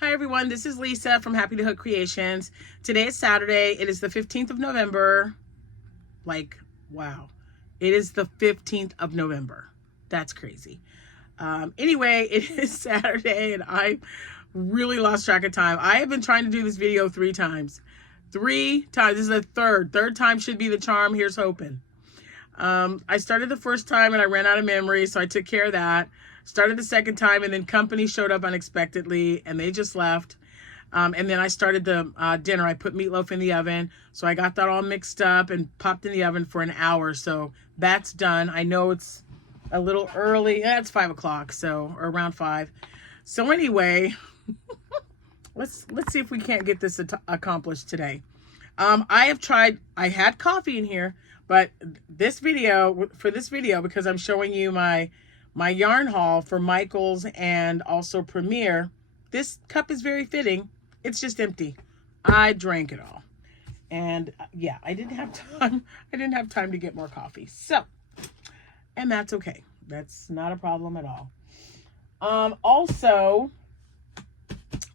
Hi everyone, this is Lisa from Happy to Hook Creations. Today is Saturday. It is the 15th of November. Like, wow. It is the 15th of November. That's crazy. Anyway, it is Saturday and I really lost track of time. I have been trying to do this video 3 times. 3 times. This is the third. Third time should be the charm. Here's hoping. I started the first time and I ran out of memory, so I took care of that. Started the second time and then company showed up unexpectedly and they just left. And then I started the dinner. I put meatloaf in the oven. So I got that all mixed up and popped in the oven for an hour. So that's done. I know it's a little early. Yeah, it's 5 o'clock, so, or around 5. So anyway, let's see if we can't get this accomplished today. I had coffee in here, but for this video, because I'm showing you my yarn haul for Michaels and also Premier, this cup is very fitting. It's just empty. I drank it all. And yeah, I didn't have time. I didn't have time to get more coffee. So, and that's okay. That's not a problem at all. Also,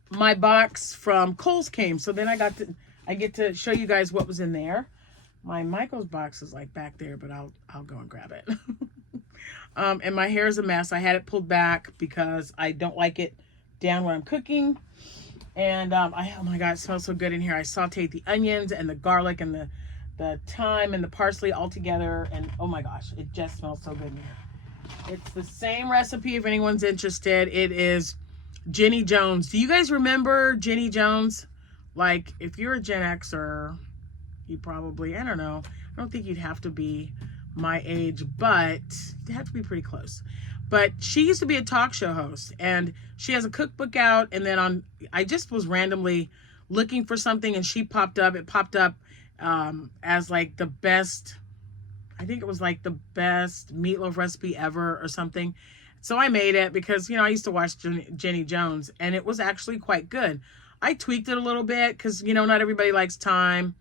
my box from Kohl's came. So then I get to show you guys what was in there. My Michaels box is like back there, but I'll go and grab it. And my hair is a mess. I had it pulled back because I don't like it down when I'm cooking. And oh my God, it smells so good in here. I sauteed the onions and the garlic and the thyme and the parsley all together. And oh my gosh, it just smells so good in here. It's the same recipe if anyone's interested. It is Jenny Jones. Do you guys remember Jenny Jones? Like, if you're a Gen Xer, you probably, I don't know. I don't think you'd have to be my age, but you have to be pretty close. But she used to be a talk show host, and she has a cookbook out. And then I just was randomly looking for something, and she popped up. It popped up as like the best, I think it was like the best meatloaf recipe ever or something. So I made it because, you know, I used to watch Jenny Jones, and it was actually quite good. I tweaked it a little bit because, you know, not everybody likes thyme.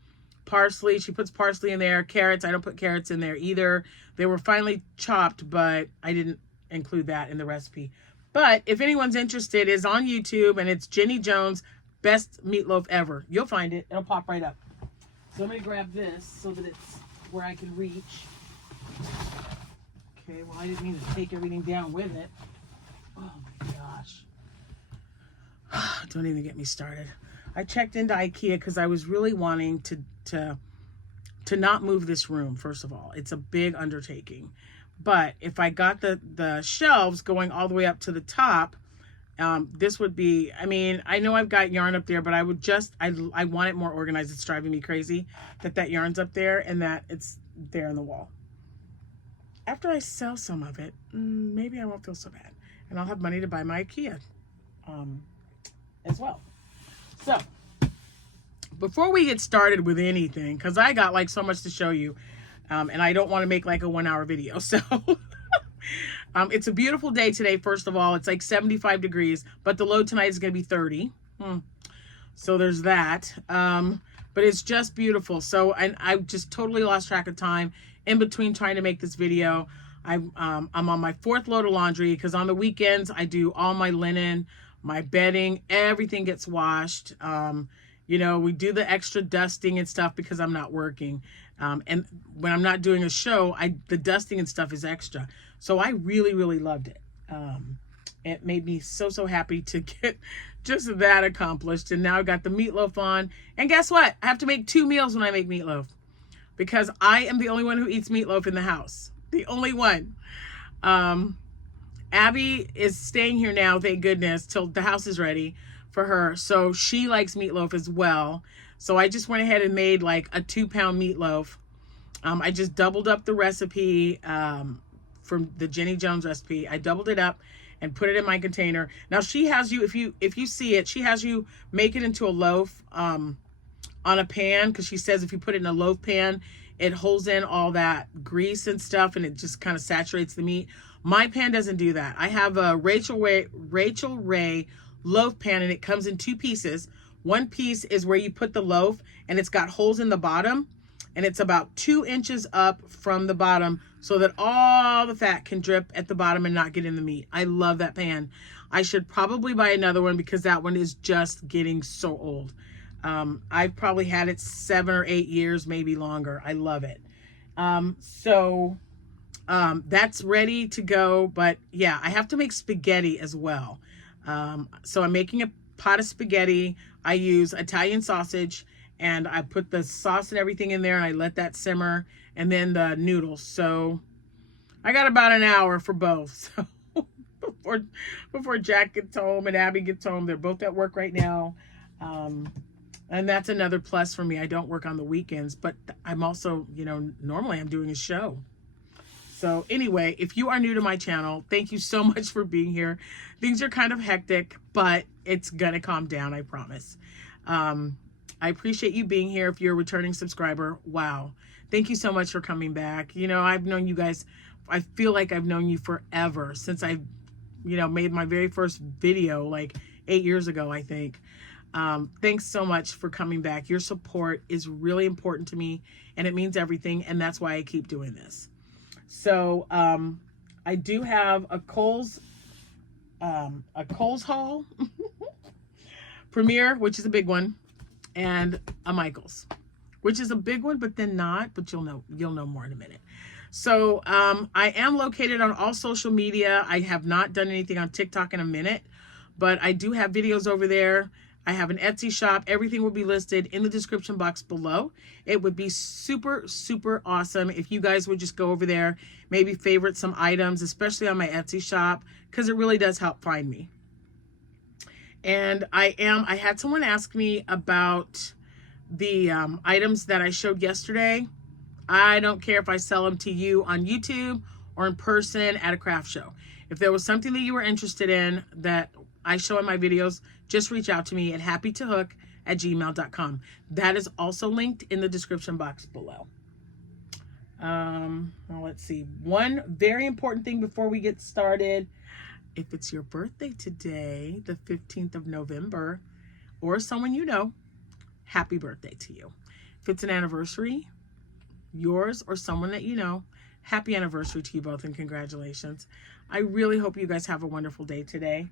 Parsley, she puts parsley in there. Carrots, I don't put carrots in there either. They were finely chopped, but I didn't include that in the recipe. But if anyone's interested, it's on YouTube, and it's Jenny Jones Best Meatloaf Ever. You'll find it. It'll pop right up. So I'm going to grab this so that it's where I can reach. Okay, well, I didn't mean to take everything down with it. Oh my gosh. Don't even get me started. I checked into IKEA because I was really wanting to not move this room. First of all, it's a big undertaking, but if I got the shelves going all the way up to the top, this would be, I mean, I know I've got yarn up there, but I want it more organized. It's driving me crazy that yarn's up there and that it's there on the wall. After I sell some of it, maybe I won't feel so bad, and I'll have money to buy my IKEA as well. So, before we get started with anything, because I got like so much to show you, and I don't want to make like a 1-hour video. So, it's a beautiful day today, first of all. It's like 75 degrees, but the low tonight is going to be 30. So, there's that. But it's just beautiful. So, and I just totally lost track of time in between trying to make this video. I'm on my 4th load of laundry because on the weekends, I do all my linen, my bedding, everything gets washed. You know, we do the extra dusting and stuff because I'm not working. And when I'm not doing a show, the dusting and stuff is extra. So I really, really loved it. It made me so happy to get just that accomplished. And now I've got the meatloaf on. And guess what? I have to make 2 meals when I make meatloaf because I am the only one who eats meatloaf in the house. The only one. Abby is staying here now, thank goodness, till the house is ready for her. So she likes meatloaf as well. So I just went ahead and made like a 2-pound meatloaf. I just doubled up the recipe from the Jenny Jones recipe. I doubled it up and put it in my container. Now she has you, if you see it, she has you make it into a loaf on a pan, because she says if you put it in a loaf pan, it holds in all that grease and stuff and it just kind of saturates the meat. My pan doesn't do that. I have a Rachel Ray loaf pan, and it comes in 2 pieces. One piece is where you put the loaf, and it's got holes in the bottom, and it's about 2 inches up from the bottom so that all the fat can drip at the bottom and not get in the meat. I love that pan. I should probably buy another one because that one is just getting so old. I've probably had it 7 or 8 years, maybe longer. I love it. That's ready to go. But yeah, I have to make spaghetti as well. So I'm making a pot of spaghetti. I use Italian sausage, and I put the sauce and everything in there, and I let that simmer, and then the noodles. So I got about an hour for both. So before Jack gets home and Abby gets home, they're both at work right now. And that's another plus for me. I don't work on the weekends, but I'm also, you know, normally I'm doing a show. So anyway, if you are new to my channel, thank you so much for being here. Things are kind of hectic, but it's gonna calm down, I promise. I appreciate you being here. If you're a returning subscriber, wow. Thank you so much for coming back. You know, I've known you guys, I feel like I've known you forever since I, you know, made my very first video like 8 years ago, I think. Thanks so much for coming back. Your support is really important to me, and it means everything, and that's why I keep doing this. So I do have a Kohl's haul premiere, which is a big one, and a Michael's, which is a big one, but then not, but you'll know more in a minute. So I am located on all social media. I have not done anything on TikTok in a minute, but I do have videos over there. I have an Etsy shop. Everything will be listed in the description box below. It would be super, super awesome if you guys would just go over there, maybe favorite some items, especially on my Etsy shop, because it really does help find me. And I had someone ask me about the items that I showed yesterday. I don't care if I sell them to you on YouTube or in person at a craft show. If there was something that you were interested in that I show in my videos, just reach out to me at happytohook@gmail.com. That is also linked in the description box below. Well, let's see. One very important thing before we get started. If it's your birthday today, the 15th of November, or someone you know, happy birthday to you. If it's an anniversary, yours or someone that you know, happy anniversary to you both, and congratulations. I really hope you guys have a wonderful day today.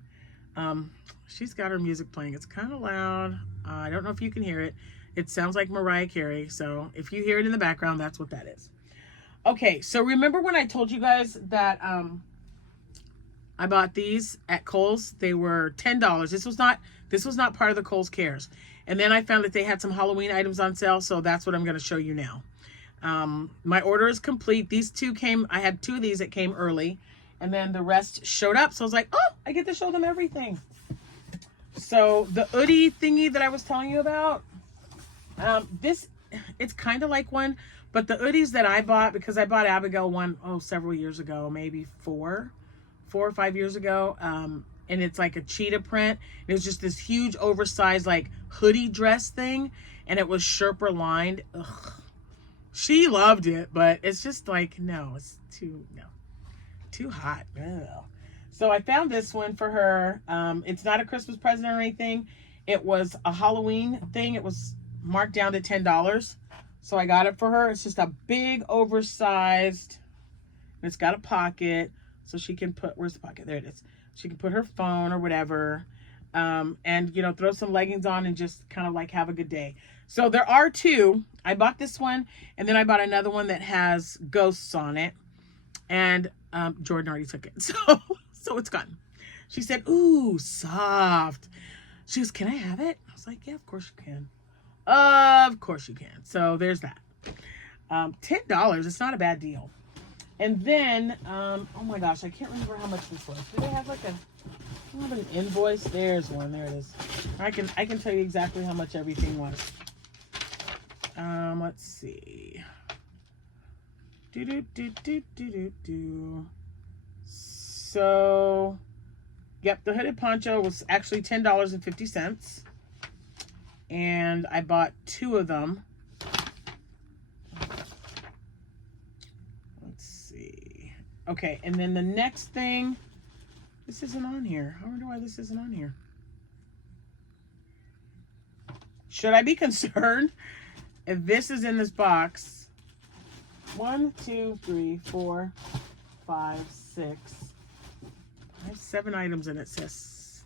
She's got her music playing. It's kind of loud. I don't know if you can hear it. It sounds like Mariah Carey. So if you hear it in the background, that's what that is. Okay, so remember when I told you guys that I bought these at Kohl's? They were $10. This was not part of the Kohl's Cares. And then I found that they had some Halloween items on sale, so that's what I'm going to show you now. My order is complete. These two came, I had 2 of these that came early, and then the rest showed up. So I was like, oh, I get to show them everything. So the hoodie thingy that I was telling you about, it's kind of like one, but the hoodies that I bought, because I bought Abigail one, several years ago, maybe 4 or 5 years ago. And it's like a cheetah print. It was just this huge oversized like hoodie dress thing, and it was Sherpa lined. Ugh. She loved it, but it's just like, no, it's too hot. Ugh. So I found this one for her. It's not a Christmas present or anything. It was a Halloween thing. It was marked down to $10. So I got it for her. It's just a big oversized, and it's got a pocket. So she can put, where's the pocket? There it is. She can put her phone or whatever. And, you know, throw some leggings on and just kind of like have a good day. So there are 2. I bought this one, and then I bought another one that has ghosts on it. And Jordan already took it. So it's gone. She said, ooh, soft. She goes, can I have it? I was like, yeah, of course you can. Of course you can. So there's that. $10. It's not a bad deal. And then, oh my gosh, I can't remember how much this was. Do they have like I don't have an invoice? There's one. There it is. I can tell you exactly how much everything was. Let's see. So, yep, the hooded poncho was actually $10.50. And I bought 2 of them. Let's see. Okay, and then the next thing, this isn't on here. I wonder why this isn't on here. Should I be concerned if this is in this box? 1, 2, 3, 4, 5, 6. I have 7 items in it, sis.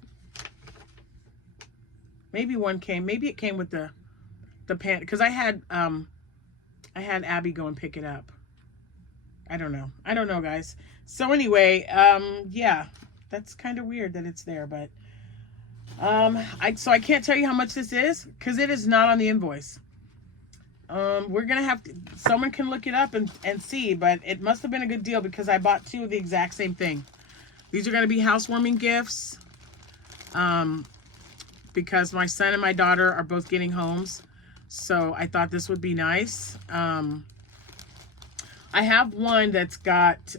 Maybe one came. Maybe it came with the pant, because I had Abby go and pick it up. I don't know. I don't know, guys. So anyway, yeah, that's kind of weird that it's there, but so I can't tell you how much this is because it is not on the invoice. We're gonna have to, someone can look it up and see, but it must have been a good deal because I bought 2 of the exact same thing. These are gonna be housewarming gifts, because my son and my daughter are both getting homes, so I thought this would be nice. I have one that's got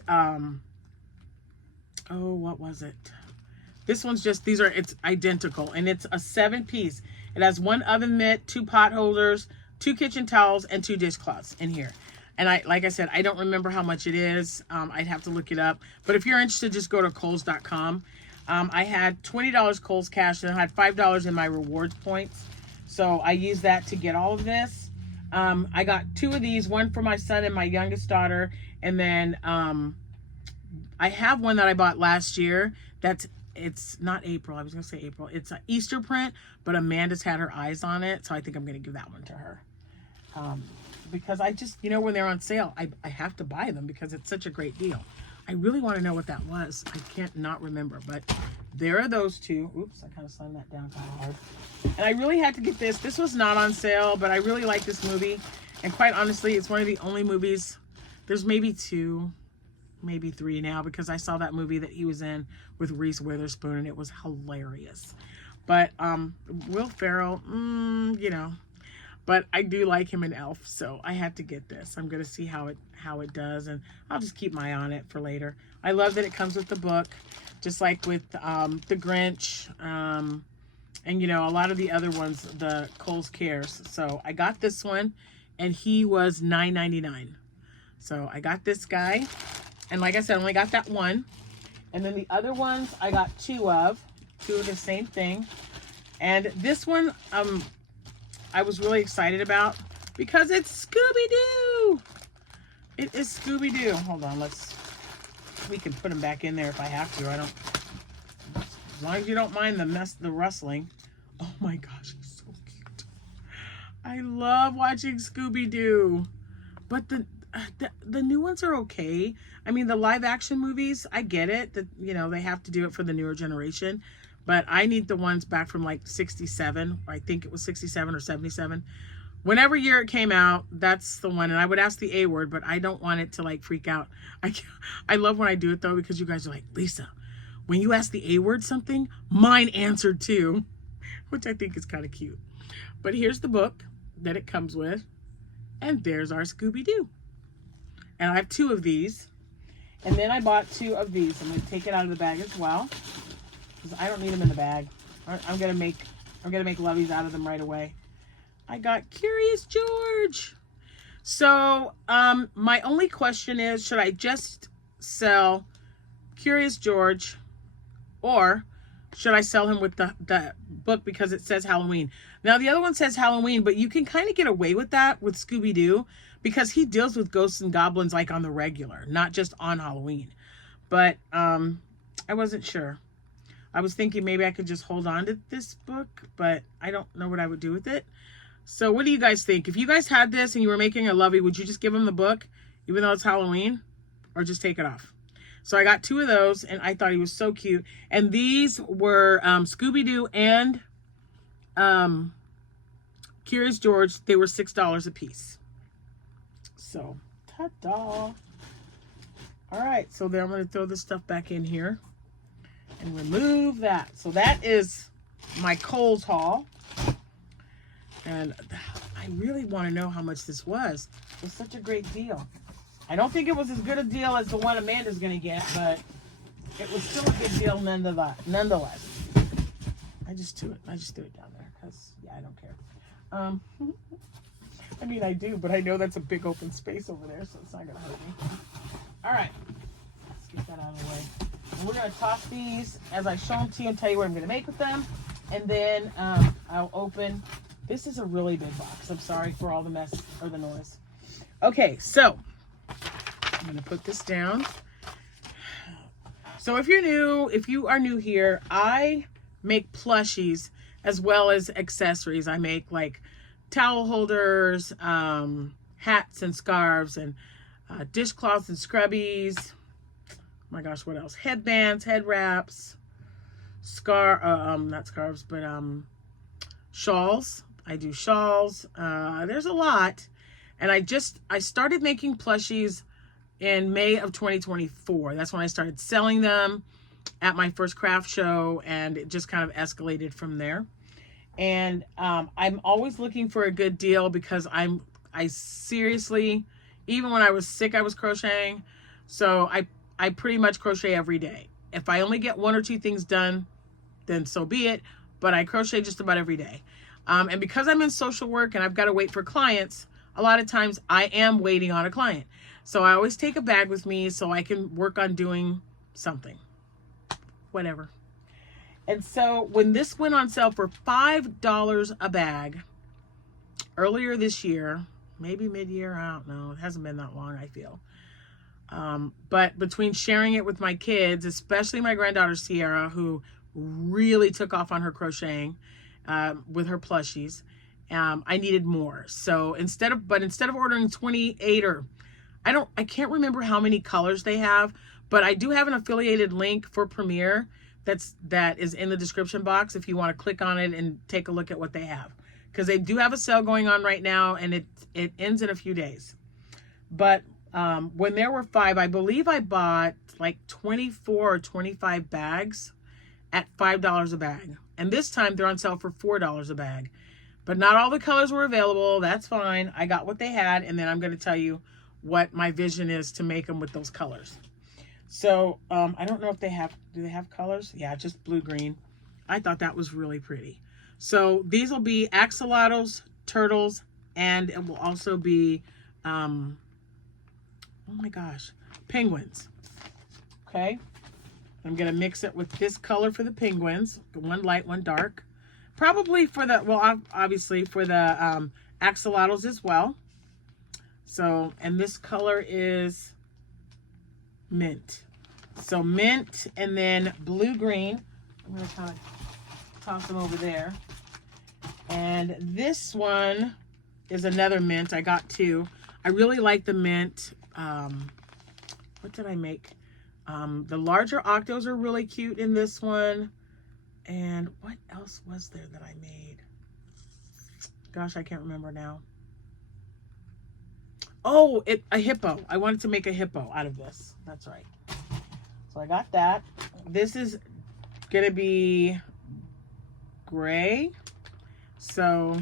oh, what was it? This one's just, it's identical, and it's a 7-piece. It has 1 oven mitt, 2 pot holders, 2 kitchen towels, and 2 dishcloths in here. And like I said, I don't remember how much it is. I'd have to look it up. But if you're interested, just go to Kohls.com. I had $20 Kohl's cash, and I had $5 in my rewards points. So I used that to get all of this. I got 2 of these, one for my son and my youngest daughter. And then I have one that I bought last year. It's not April. I was going to say April. It's an Easter print, but Amanda's had her eyes on it. So I think I'm going to give that one to her. Because I just, when they're on sale, I have to buy them because it's such a great deal. I really want to know what that was. I can't not remember, but there are those 2. Oops, I kind of slammed that down kind of hard. And I really had to get this. This was not on sale, but I really like this movie. And quite honestly, it's one of the only movies. There's maybe 2, maybe 3 now, because I saw that movie that he was in with Reese Witherspoon, and it was hilarious. But Will Ferrell, but I do like him in Elf, so I had to get this. I'm gonna see how it does, and I'll just keep my eye on it for later. I love that it comes with the book, just like with the Grinch, and a lot of the other ones, the Kohl's Cares. So I got this one, and he was $9.99. So I got this guy, and like I said, I only got that one. And then the other ones I got 2 of the same thing. And this one I was really excited about because it's Scooby-Doo. It is Scooby-Doo. Hold on, we can put them back in there if I have to. As long as you don't mind the rustling. Oh my gosh, it's so cute. I love watching Scooby-Doo. But the new ones are okay. I mean, the live action movies, I get it that, they have to do it for the newer generation. But I need the ones back from like 67. I think it was 67 or 77. Whenever year it came out, that's the one. And I would ask the A word, but I don't want it to like freak out. I love when I do it though, because you guys are like, Lisa, when you ask the A word something, mine answered too, which I think is kind of cute. But here's the book that it comes with. And there's our Scooby-Doo. And I have 2 of these. And then I bought 2 of these. I'm going to take it out of the bag as well, because I don't need them in the bag. I'm gonna make loveys out of them right away. I got Curious George. So my only question is, should I just sell Curious George, or should I sell him with the book because it says Halloween? Now the other one says Halloween, but you can kind of get away with that with Scooby-Doo because he deals with ghosts and goblins like on the regular, not just on Halloween. But I wasn't sure. I was thinking maybe I could just hold on to this book, but I don't know what I would do with it. So what do you guys think? If you guys had this and you were making a lovey, would you just give him the book, even though it's Halloween, or just take it off? So I got 2 of those, and I thought he was so cute. And these were Scooby-Doo and Curious George. They were $6 a piece. So, ta-da. All right, so then I'm going to throw this stuff back in here and remove that. So that is my Kohl's haul. And I really want to know how much this was. It was such a great deal. I don't think it was as good a deal as the one Amanda's going to get, but it was still a good deal nonetheless. I just threw it down there because, yeah, I don't care. I mean, I do, but I know that's a big open space over there, so it's not going to hurt me. All right. Let's get that out of the way. And we're going to toss these as I show them to you and tell you what I'm going to make with them. And then I'll open. This is a really big box. I'm sorry for all the mess or the noise. Okay, so I'm going to put this down. So if you are new here, I make plushies as well as accessories. I make like towel holders, hats and scarves, and dishcloths and scrubbies. Oh my gosh, what else? Headbands, head wraps, not scarves, but shawls. I do shawls. There's a lot. And I started making plushies in May of 2024. That's when I started selling them at my first craft show, and it just kind of escalated from there. And I'm always looking for a good deal because I seriously, even when I was sick, I was crocheting. So I pretty much crochet every day. If I only get 1 or 2 things done, then so be it. But I crochet just about every day. And because I'm in social work and I've got to wait for clients, a lot of times I am waiting on a client. So I always take a bag with me so I can work on doing something, whatever. And so when this went on sale for $5 a bag earlier this year, maybe mid-year, I don't know. It hasn't been that long, I feel. But between sharing it with my kids, especially my granddaughter Sierra, who really took off on her crocheting with her plushies, I needed more. So instead of ordering 28 or I can't remember how many colors they have, but I do have an affiliated link for Premiere that is in the description box if you want to click on it and take a look at what they have, because they do have a sale going on right now, and it ends in a few days. But when there were 5, I believe I bought like 24 or 25 bags at $5 a bag, and this time they're on sale for $4 a bag. But not all the colors were available. That's fine. I got what they had, and then I'm going to tell you what my vision is to make them with those colors. So I don't know if do they have colors? Yeah, just blue green. I thought that was really pretty. So these will be axolotls, turtles, and it will also be oh my gosh, penguins. Okay, I'm gonna mix it with this color for the penguins, one light, one dark, probably for the, well, obviously for the axolotls as well. So, and this color is mint. So mint, and then blue green. I'm going to kind of toss them over there. And this one is another mint. I got 2. I really like the mint. What did I make? The larger octos are really cute in this one. And what else was there that I made? Gosh, I can't remember now. Oh, a hippo. I wanted to make a hippo out of this. That's right. So I got that. This is going to be gray. So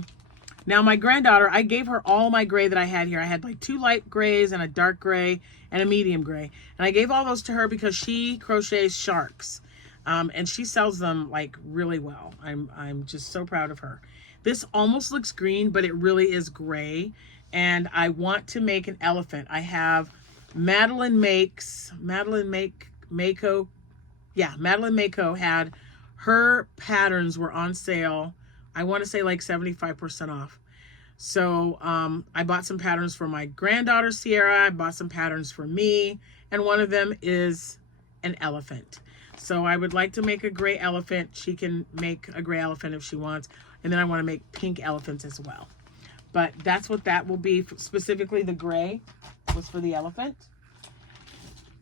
now my granddaughter, I gave her all my gray that I had here. I had like 2 light grays and a dark gray and a medium gray. And I gave all those to her because she crochets sharks. And she sells them like really well. I'm just so proud of her. This almost looks green, but it really is gray. And I want to make an elephant. I have Madeline Mako had her patterns were on sale. I want to say like 75% off. So I bought some patterns for my granddaughter Sierra. I bought some patterns for me, and one of them is an elephant. So I would like to make a gray elephant. She can make a gray elephant if she wants. And then I want to make pink elephants as well. But that's what that will be. Specifically, the gray was for the elephant.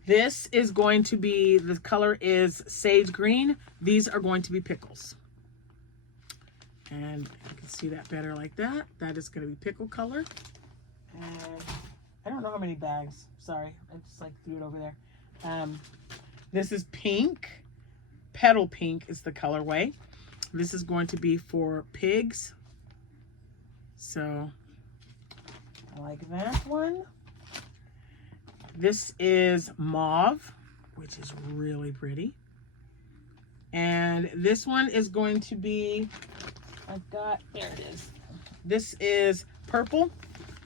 This is going to be, the color is sage green. These are going to be pickles. And you can see that better like that. That is going to be pickle color. And I don't know how many bags. Sorry, I just like threw it over there. This is pink. Petal pink is the colorway. This is going to be for pigs. So I like that one. This is mauve, which is really pretty. And this one is going to be, there it is. This is purple.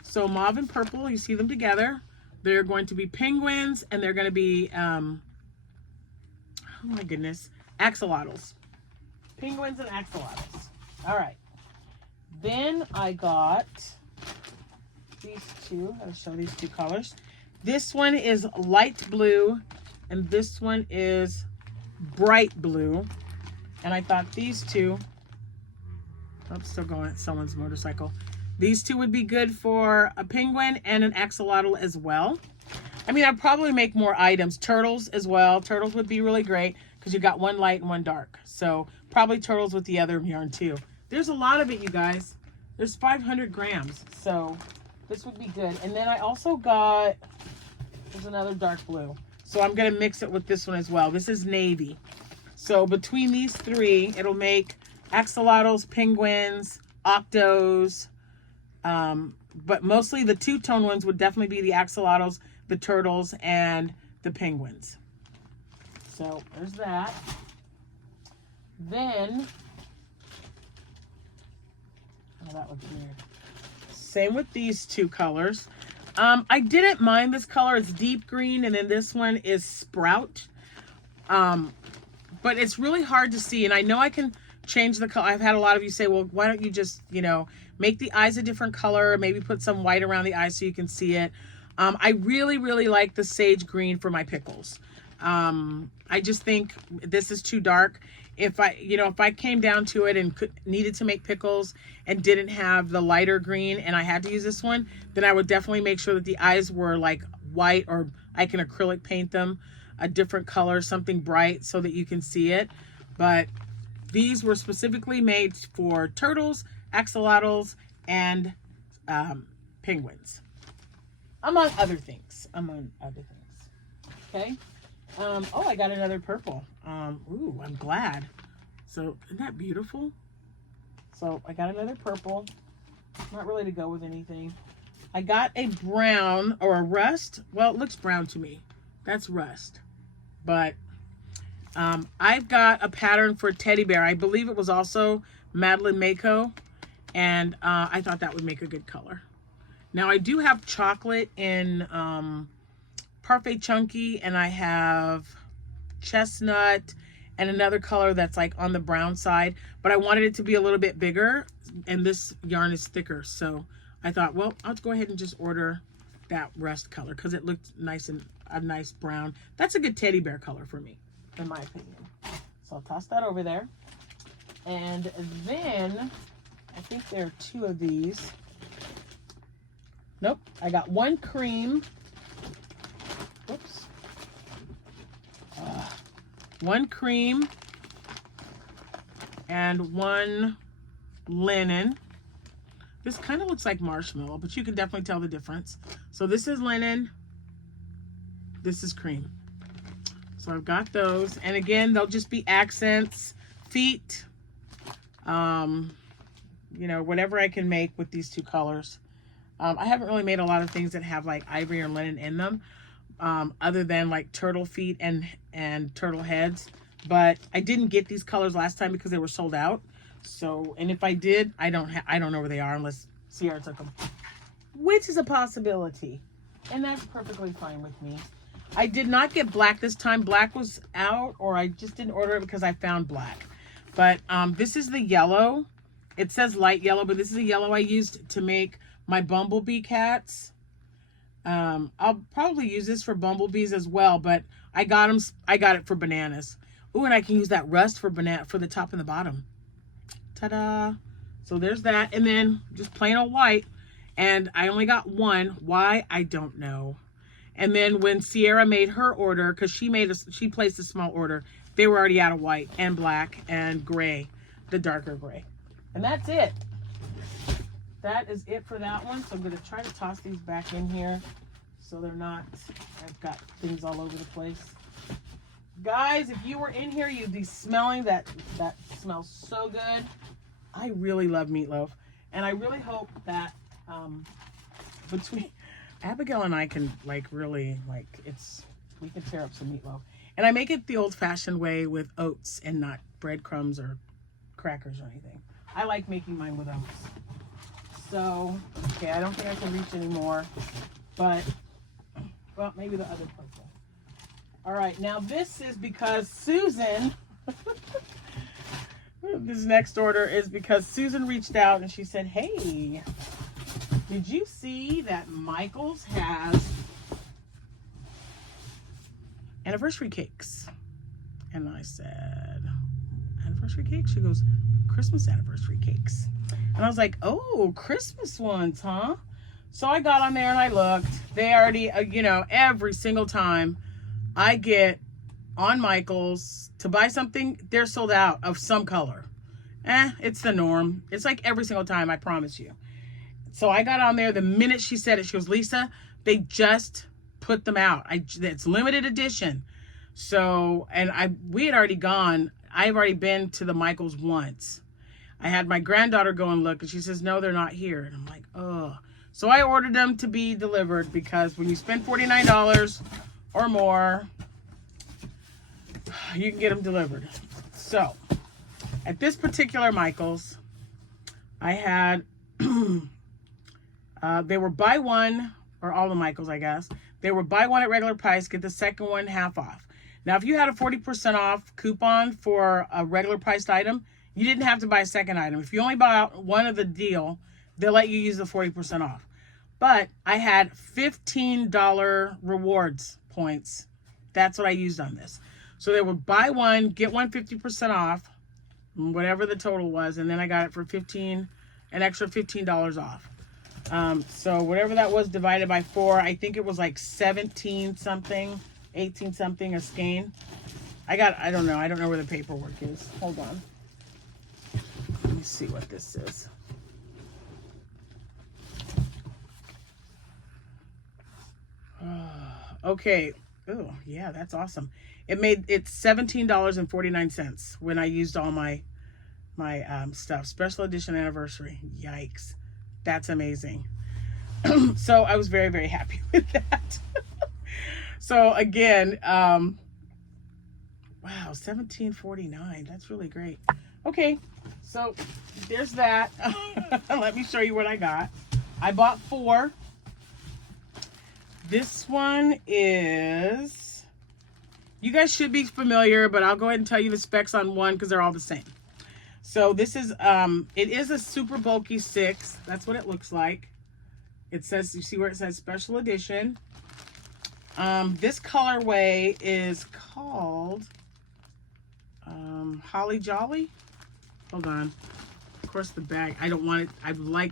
So mauve and purple, you see them together. They're going to be penguins, and they're going to be, oh my goodness, axolotls. Penguins and axolotls. All right. Then I got these 2. I'll show these 2 colors. This one is light blue, and this one is bright blue. And I thought these two, I'm still going at someone's motorcycle. These two would be good for a penguin and an axolotl as well. I mean, I'd probably make more items. Turtles as well. Turtles would be really great because you got one light and one dark. So probably turtles with the other yarn too. There's a lot of it, you guys. There's 500 grams. So this would be good. And then I also got, there's another dark blue. So I'm going to mix it with this one as well. This is navy. So between these three, it'll make axolotls, penguins, octos, but mostly the two-tone ones would definitely be the axolotls, the turtles, and the penguins. So there's that. Then, oh, that looks weird. Same with these two colors. I didn't mind this color. It's deep green, and then this one is sprout. But it's really hard to see, and I know I can change the color. I've had a lot of you say, well, why don't you just, you know, make the eyes a different color, maybe put some white around the eyes so you can see it. I really, really like the sage green for my pickles. I just think this is too dark. If I came down to it and needed to make pickles and didn't have the lighter green and I had to use this one, then I would definitely make sure that the eyes were like white, or I can acrylic paint them a different color, something bright so that you can see it. But these were specifically made for turtles, axolotls, and penguins, among other things. Okay. Oh, I got another purple. Ooh, I'm glad. So isn't that beautiful? So I got another purple. Not really to go with anything. I got a brown or a rust. Well, it looks brown to me. That's rust. But I've got a pattern for teddy bear. I believe it was also Madeline Mako. And I thought that would make a good color. Now I do have chocolate in Parfait Chunky, and I have chestnut and another color that's like on the brown side, but I wanted it to be a little bit bigger, and this yarn is thicker. So I thought, well, I'll go ahead and just order that rust color because it looked nice, and a nice brown. That's a good teddy bear color for me, in my opinion. So I'll toss that over there. And then I think there are two of these. Nope, I got one cream. Whoops. One cream and one linen. This kind of looks like marshmallow, but you can definitely tell the difference. So this is linen. This is cream. So I've got those. And again, they'll just be accents, feet, you know, whatever I can make with these two colors. I haven't really made a lot of things that have like ivory or linen in them, other than like turtle feet and turtle heads. But I didn't get these colors last time because they were sold out. So, and if I did, I don't know where they are unless Sierra took them, which is a possibility, and that's perfectly fine with me. I did not get black this time. Black was out, or I just didn't order it because I found black. But this is the yellow. It says light yellow, but this is a yellow I used to make my bumblebee cats. I'll probably use this for bumblebees as well, but I got it for bananas. Ooh, and I can use that rust for the top and the bottom. Ta-da! So there's that, and then just plain old white. And I only got one. Why? I don't know. And then when Sierra made her order, because she placed a small order, they were already out of white and black and gray, the darker gray. And that's it. That is it for that one. So I'm going to try to toss these back in here so they're not, I've got things all over the place. Guys, if you were in here, you'd be smelling that smells so good. I really love meatloaf. And I really hope that between Abigail and I can we can tear up some meatloaf. And I make it the old fashioned way with oats and not breadcrumbs or crackers or anything. I like making mine with oats. So, okay, I don't think I can reach anymore, but, well, maybe the other purple. All right, now this is because Susan, this next order is because Susan reached out and she said, hey, did you see that Michael's has anniversary cakes? And I said, anniversary cake? She goes, Christmas anniversary cakes. And I was like, oh, Christmas ones, huh? So I got on there and I looked. They already, you know, every single time I get on Michael's to buy something, they're sold out of some color. It's the norm. It's like every single time, I promise you. So I got on there the minute she said it. She goes, Lisa, they just put them out. It's limited edition. So, and we had already gone. I've already been to the Michael's once. I had my granddaughter go and look, and she says, no, they're not here. And I'm like, oh. So I ordered them to be delivered, because when you spend $49 or more, you can get them delivered. So at this particular Michael's, I had, they were buy one, or all the Michael's, I guess. They were buy one at regular price, get the second one half off. Now, if you had a 40% off coupon for a regular priced item, you didn't have to buy a second item. If you only bought one of the deal, they'll let you use the 40% off. But I had $15 rewards points. That's what I used on this. So they would buy one, get one 50% off, whatever the total was, and then I got it for an extra $15 off. So whatever that was divided by 4, I think it was like 17 something, 18 something a skein. I don't know where the paperwork is. Hold on. Let me see what this is. Okay. Oh, yeah, that's awesome. It's $17.49 when I used all my stuff. Special edition anniversary. Yikes. That's amazing. So I was very, very happy with that. So again, wow, $17.49. That's really great. Okay, so there's that. Let me show you what I got. I bought 4. This one is, you guys should be familiar, but I'll go ahead and tell you the specs on one because they're all the same. So this is, it is a super bulky 6. That's what it looks like. It says, you see where it says special edition. This colorway is called Holly Jolly. Hold on. Of course, the bag, I don't want it.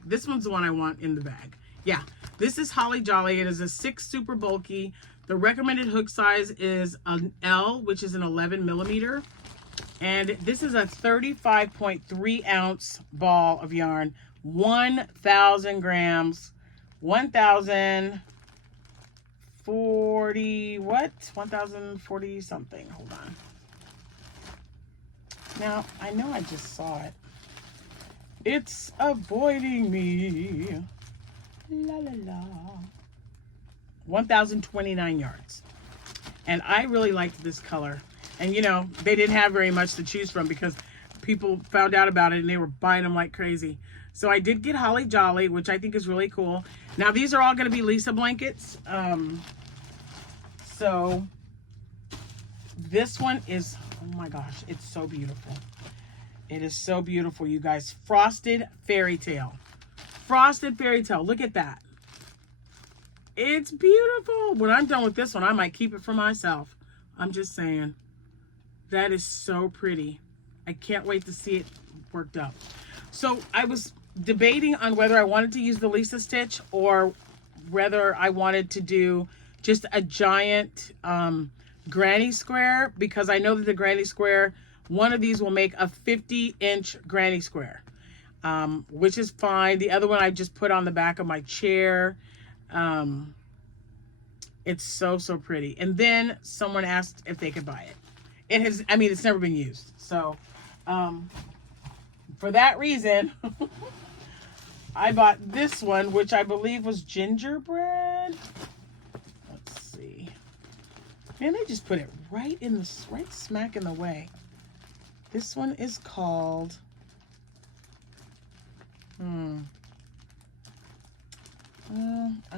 This one's the one I want in the bag. Yeah, this is Holly Jolly. It is a 6 super bulky. The recommended hook size is an L, which is an 11 millimeter. And this is a 35.3 ounce ball of yarn, 1,000 grams, 1,040, what? 1,040 something. Hold on. Now, I know I just saw it. It's avoiding me. La la la. 1,029 yards. And I really liked this color. And you know, they didn't have very much to choose from because people found out about it and they were buying them like crazy. So I did get Holly Jolly, which I think is really cool. Now these are all going to be Lisa blankets. So this one is, oh my gosh, it's so beautiful. It is so beautiful, you guys. Frosted Fairy Tale. Frosted Fairy Tale. Look at that. It's beautiful. When I'm done with this one, I might keep it for myself. I'm just saying. That is so pretty. I can't wait to see it worked up. So I was debating on whether I wanted to use the Lisa stitch or whether I wanted to do just a giant granny square, because I know that the granny square, one of these will make a 50-inch granny square, which is fine. The other one I just put on the back of my chair. It's so, so pretty. And then someone asked if they could buy it. It has, I mean, it's never been used. So, for that reason, I bought this one, which I believe was gingerbread. Let's see. Man, they just put it right smack in the way. This one is called, I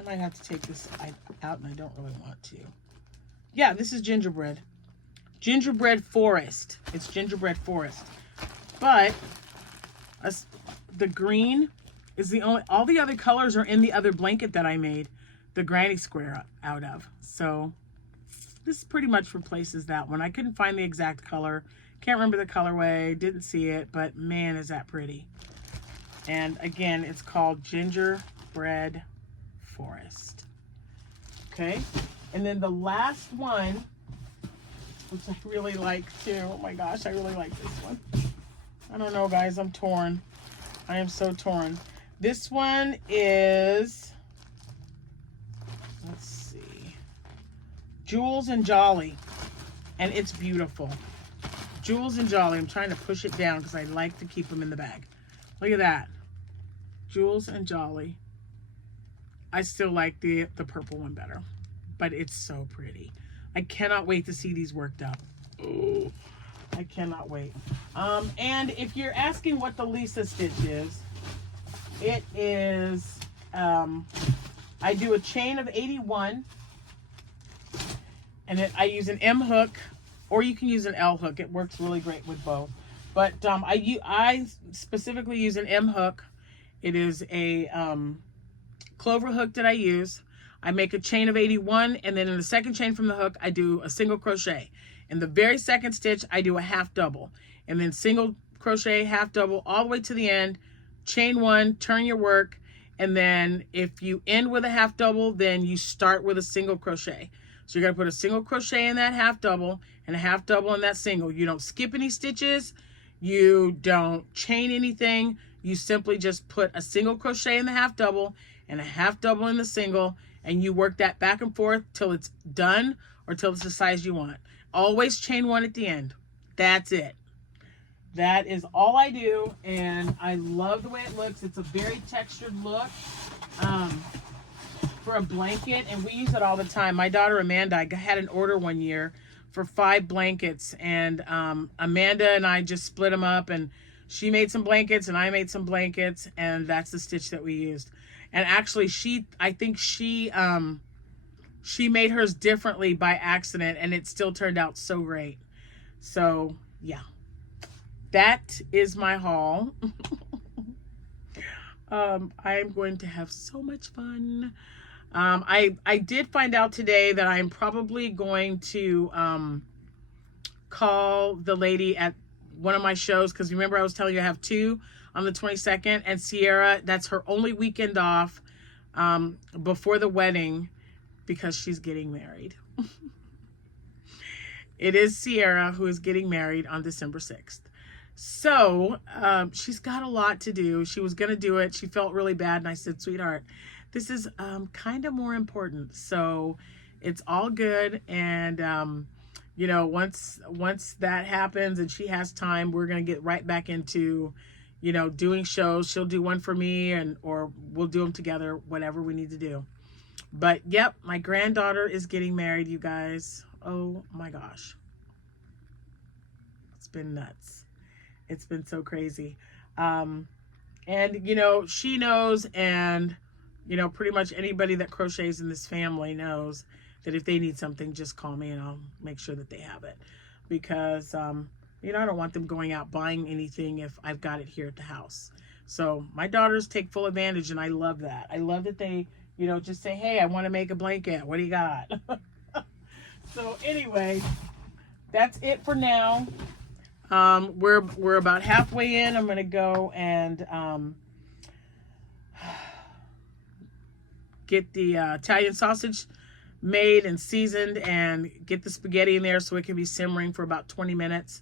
might have to take this out, and I don't really want to. Yeah, this is gingerbread. Gingerbread Forest. It's Gingerbread Forest. But the green is the only, all the other colors are in the other blanket that I made the granny square out of. So This pretty much replaces that one. I couldn't find the exact color. Can't remember the colorway. Didn't see it, but man, is that pretty. And again, it's called Gingerbread Forest. Okay. And then the last one, which I really like too. Oh my gosh, I really like this one. I don't know, guys. I'm torn. I am so torn. This one is, let's see, Jules and Jolly. And it's beautiful. Jules and Jolly. I'm trying to push it down because I like to keep them in the bag. Look at that. Jules and Jolly. I still like the purple one better, but it's so pretty. I cannot wait to see these worked up. Oh, I cannot wait. And if you're asking what the Lisa stitch is, it is, I do a chain of 81, and I use an M hook, or you can use an L hook. It works really great with both. But I specifically use an M hook. It is a clover hook that I use. I make a chain of 81, and then in the second chain from the hook, I do a single crochet. In the very second stitch, I do a half double, and then single crochet, half double, all the way to the end, chain one, turn your work, and then if you end with a half double, then you start with a single crochet. So you're gonna put a single crochet in that half double, and a half double in that single. You don't skip any stitches, you don't chain anything, you simply just put a single crochet in the half double, and a half double in the single, and you work that back and forth till it's done or till it's the size you want. Always chain one at the end. That's it. That is all I do, and I love the way it looks. It's a very textured look for a blanket, and we use it all the time. My daughter Amanda, I had an order one year for 5 blankets, and Amanda and I just split them up, and she made some blankets and I made some blankets, and that's the stitch that we used. And actually, I think she made hers differently by accident, and it still turned out so great. So yeah, that is my haul. I am going to have so much fun. I did find out today that I'm probably going to call the lady at one of my shows, because remember I was telling you I have 2 on the 22nd, and Sierra, that's her only weekend off before the wedding, because she's getting married. It is Sierra who is getting married on December 6th. So she's got a lot to do. She was going to do it. She felt really bad, and I said, sweetheart, this is kind of more important. So it's all good. And, you know, once that happens and she has time, we're going to get right back into, you know, doing shows. She'll do one for me, or we'll do them together, whatever we need to do. But yep, my granddaughter is getting married, you guys. Oh my gosh. It's been nuts. It's been so crazy. And, you know, she knows, and, you know, pretty much anybody that crochets in this family knows that if they need something, just call me and I'll make sure that they have it. Because, you know, I don't want them going out buying anything if I've got it here at the house. So my daughters take full advantage, and I love that. I love that they, you know, just say, hey, I want to make a blanket. What do you got? So anyway, that's it for now. We're about halfway in. I'm going to go and get the Italian sausage made and seasoned, and get the spaghetti in there so it can be simmering for about 20 minutes.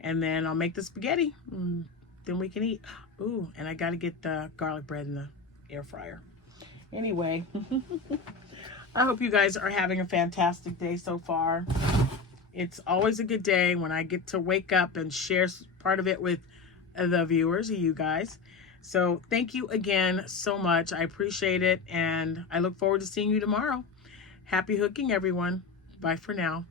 And then I'll make the spaghetti, and then we can eat. Ooh, and I got to get the garlic bread in the air fryer. Anyway, I hope you guys are having a fantastic day so far. It's always a good day when I get to wake up and share part of it with the viewers, you guys. So thank you again so much. I appreciate it, and I look forward to seeing you tomorrow. Happy hooking, everyone. Bye for now.